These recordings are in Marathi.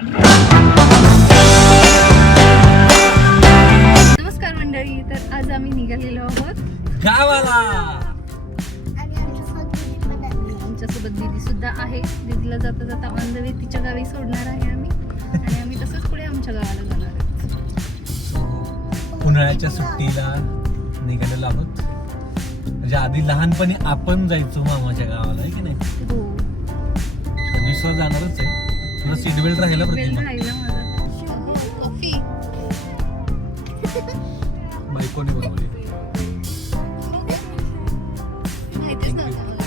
नमस्कार मंडळी, तर आज आम्ही निघालेलो आहोत गावाला. आमच्यासोबत दीदी सुद्धा आहे. दीदीला जाता जाता ऑन द वे तिच्या गावी सोडणार आहे आम्ही, आणि आम्ही तसंच पुढे आमच्या गावाला जाणार आहे. उन्हाळ्याच्या सुट्टीला निघालेलो आहोत. म्हणजे आधी लहानपणी आपण जायचो मामाच्या गावाला, आहे की नाही? हो, विश्वास जाणारच आहे. तुला सीट बेल्ट राहिला वेळ प्रतिमा? राहिला माझा. कॉफी बायकोने बनवली. माहितीच नव्हतं मला.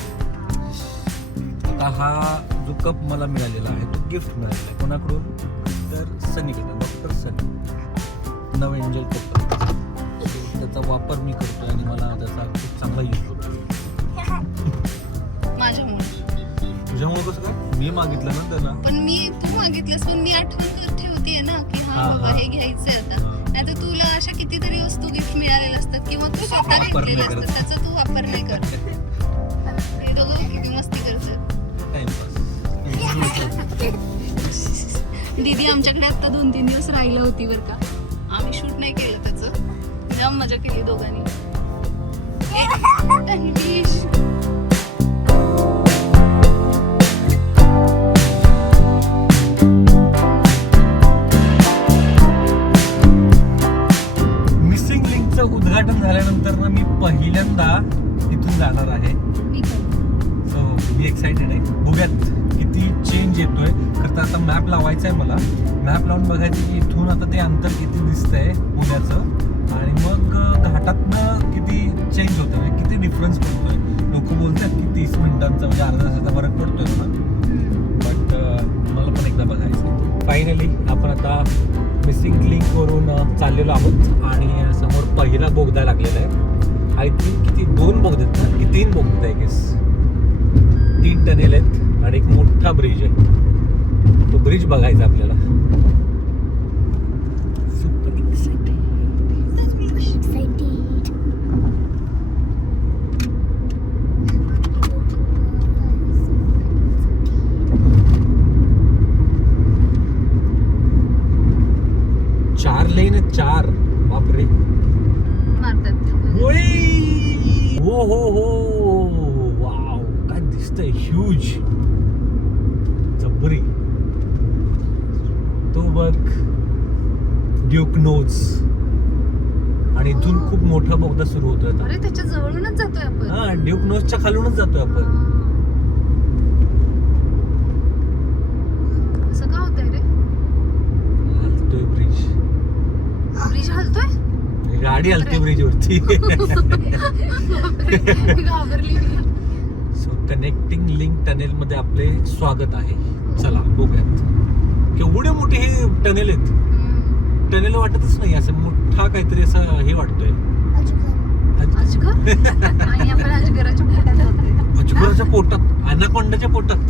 आता हा जो कप मला मिळालेला आहे तो गिफ्ट मिळालेला आहे कोणाकडून? तर सनीकडून, डॉक्टर सनी. नव एंजल कप. त्याचा वापर मी करतोय आणि मला त्याचा खूप चांगला यूज होतो. माझ्यामुळे. तुझ्यामुळे कसं काय? मी मागितलं ना त्यांना. पण तू मागितलंस, पण मी आठवण ठेवतेय ना की हा हा, बाबा हा. हे घ्यायचंय आता. हा. नाहीतर तुला अशा कितीतरी वस्तू गिफ्ट मिळालेल्या असतात किंवा तू स्वतः वापर घेतलेले नाही असतात, करत. त्याचा तू वापर नाही करत. हे दोघं किती मस्ती करतात. टाइमपास. दीदी आमच्याकडे आता 2-3 दिवस राहिलं होती बरं का. आम्ही शूट नाही केलं त्याचं. जाम मजा केली दोघांनी. तन्वीश. मिसिंग लिंकचं उद्घाटन झाल्यानंतर ना मी पहिल्यांदा इथून जाणार आहे. मी पण. सो मी एक्साइटेड आहे. बघूयात किती चेंज येतोय. खरं तर आता मॅप लावायचा आहे मला. मॅप लावून बघायचं की इथून आता ते अंतर किती दिसतंय पुण्याचं, आणि मग घाटातनं किती चेंज होतं, म्हणजे किती डिफरन्स पडतोय. लोक बोलतात की 30 मिनिटांचा म्हणजे अर्धा तासाचा फरक पडतोय ना, बट मला पण एकदा बघायचं. फायनली आपण आता मिसिंग लिंकवरून चाललेलो आहोत आणि समोर पहिला बोगदा लागलेला आहे. आय थिंक किती 2 बोगदे आहेत ना, की 3 बोगदे आहे गेस. 3 टनेल आहेत आणि एक मोठा ब्रिज आहे. तो ब्रिज बघायचा आपल्याला. Super excited. चार लेन आहेत, 4. बापरे. मारतात ते. हो हो हो, वाव, काय दिसतंय. ह्यूज जबरी. तो बघ ड्यूक नोज, आणि इथून खूप मोठा बोगदा सुरू होतोय आता. अरे त्याच्या जवळूनच जातोय आपण. हा, ड्यूक नोजच्या खालूनच जातोय आपण. असं का होतंय रे? हलतोय ब्रिज. ब्रिज हलतोय? गाडी हलते ब्रिज वरती. घाबरली मी. सो कनेक्टिंग लिंक टनेल मध्ये आपले स्वागत आहे. चला बघूयात. केवढे मोठे हे टनेल आहेत. टनेल वाटतच नाही, असं मोठा काहीतरी असं हे वाटतोय. अजगर? आणि आपण अजगराच्या पोटात होते. अजगराच्या पोटात, अनाकोंडाच्या पोटात.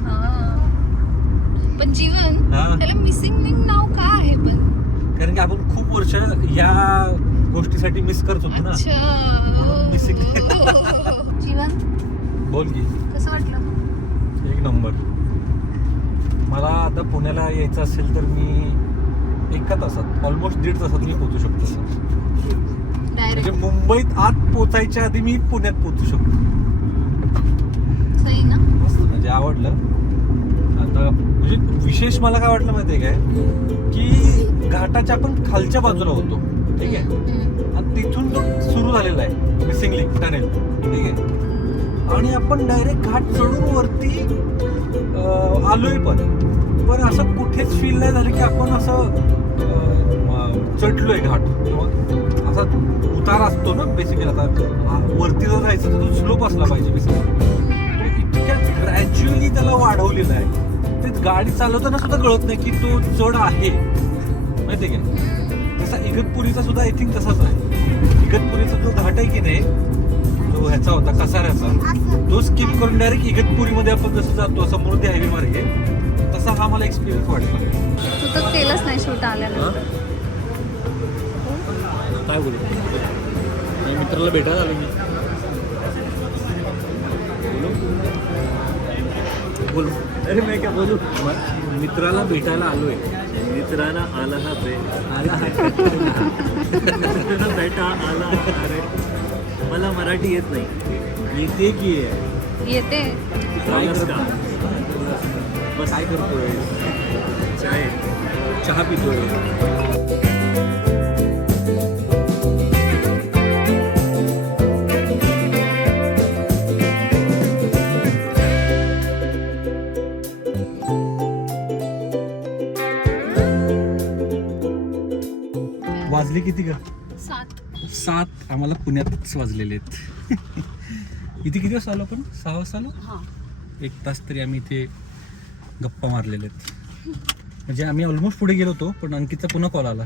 पण जीवन, हा. त्याला मिसिंग लिंक नाव का आहे पण? कारण की आपण खूप वर्ष या गोष्टीसाठी मिस करत होतो ना. अच्छा. म्हणून missing. जीवन, बोल की. कसं वाटलं? एक नंबर. मला आता पुण्याला यायचं असेल तर मी 1 तासात, ऑलमोस्ट 1.5 तासात मी पोहोचू शकतो. म्हणजे डायरेक्ट मुंबईत आत पोचायच्या आधी मी पुण्यात पोहोचू शकतो. सही ना? मस्त, म्हणजे आवडलं. आता म्हणजे विशेष मला काय वाटलं माहितीये काय, की घाटाच्या आपण खालच्या बाजूला होतो, ठीक आहे. आणि तिथून तो सुरू झालेला आहे मिसिंग लिंक टनेल, ठीक आहे. आणि आपण डायरेक्ट घाट चढून वरती आलोय. पण असं कुठेच फील नाही झालं की आपण असं चढलोय घाट, किंवा असा उतार असतो ना बेसिकली. आता वरती जर जायचं तर तो स्लोप असला पाहिजे बेसिकली. इतक्या ग्रॅज्युअली त्याला वाढवलेलं आहे, ते गाडी चालवताना सुद्धा कळत नाही की तो चढ आहे, माहिती आहे का. तसा इगतपुरीचा सुद्धा आय थिंक तसाच आहे. इगतपुरीचा जो घाट आहे की नाही, जो ह्याचा होता कसाऱ्याचा, तो स्किप करून डायरेक्ट इगतपुरीमध्ये आपण जसं जातो समृद्धी हायवे मार्गे, तसा हा मला एक्सपिरियन्स वाटला. तू तर केलंच नाही शूट आल्यानंतर. काय बोलू, मित्राला भेटायला आलो मी. बोल. अरे मैं क्या बोलू. मित्राला भेटायला आलोय. मित्राला आला हा बे आला मित्राला बेटा आला. अरे मला मराठी येत नाही. येते की येते. ट्राय बस का? बस काय करतोय. चाय. चहा पितोय. वाजले किती का 7 आम्हाला पुण्यातच वाजलेले आहेत. इथे किती वाजता आलो आपण 6 वाजता आलो. हा 1 तास तरी आम्ही इथे गप्पा मारलेले आहेत. म्हणजे आम्ही ऑलमोस्ट पुढे गेलो होतो पण अंकितचा पुन्हा कॉल आला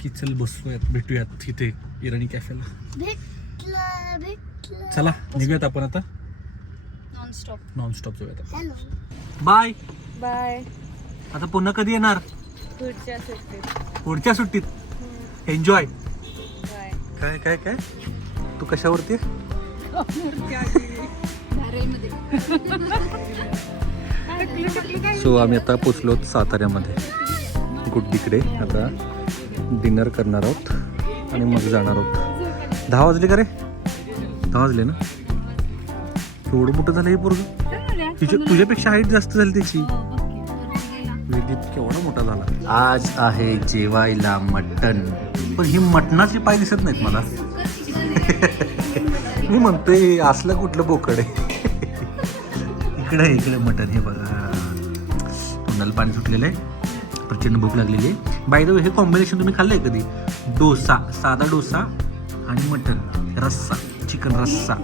की चल बसूयात भेटूयात इथे इराणी कॅफेला. चला निघूयात आपण आता नॉनस्टॉप जाऊयात. Bye bye. आता पुन्हा कधी येणार. पुढच्या सुट्टीत. पुढच्या सुट्टीत. एन्जॉय. बाय. काय काय काय तू कशावरती आहे? सो आम्ही आता पोचलो साताऱ्यामध्ये गुड्डीकडे. आता डिनर करणार आहोत आणि मग जाणार आहोत. 10 वाजले का रे. 10 वाजले ना. एवढं मोठं झालं हे पोरगं. तुझ्यापेक्षा हाईट जास्त झाली त्याची. वेदीत केवढा मोठा झाला. आज आहे जेवायला मटण. पण ही मटणाची पाय दिसत नाहीत मला. मी म्हणतोय असलं कुठलं बोकड आहे. इकडे मटण हे बघा. तोंडाला पाणी सुटलेलं आहे. प्रचंड भूक लागलेली आहे. बाय द वे हे कॉम्बिनेशन तुम्ही खाल्लंय कधी. डोसा, साधा डोसा आणि मटण रस्सा, चिकन रस्सा.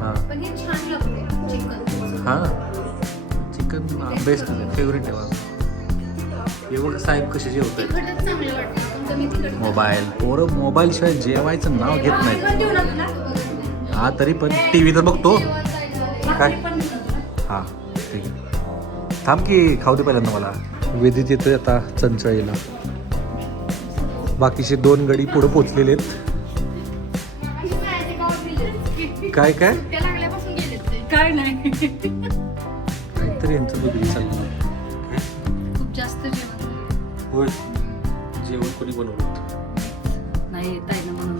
हां हां चिकन बेस्ट फेवरेट आहे माझं. हे बघ साहेब कसे जेवतात. मोबाईल पोरं मोबाईल शिवाय जेवायचं नाव घेत नाहीत. हा तरी पण टी व्ही तर बघतो काय. हां ठीक आहे थांब की खाऊ दे पहिल्यांदा मला. वेदीत येतोय आता चंचळीला. बाकीचे 2 गडी पुढे पोचलेले आहेत. काय काय काय नाही. काहीतरी यांचं दुधी चाललं. खूप जास्त जेवण. होय जेवण कोणी बनवलं. नाही ताईनं म्हणून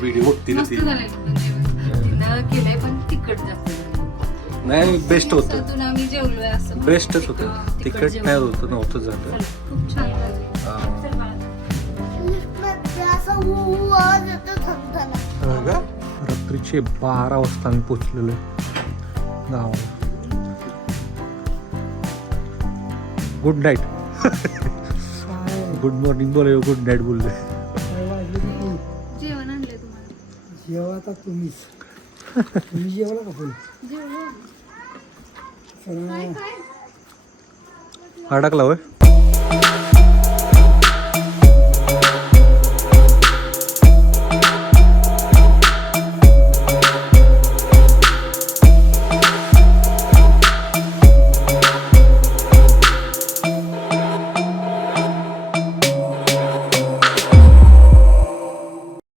व्हिडिओ बघतील मस्त ती. झालंय जेवण. तिनं केलंय पण तिखट जास्त झालं. नाही बेस्ट होतं. दिवसातून आम्ही जेवलोय असं. बेस्टच होतं. तिखट जेवण. काय होतं नव्हतं झालं. खूप छान झालं. रात्रीचे 12 वाजता आम्ही पोचलेलो गावाला. Good night. गुड मॉर्निंग बोल. गुड नाईट बोलले. जेवण आणलंय तुम्हाला. जेवा आता तुम्ही जेवला का पण जेवलो. चला अडकला होय.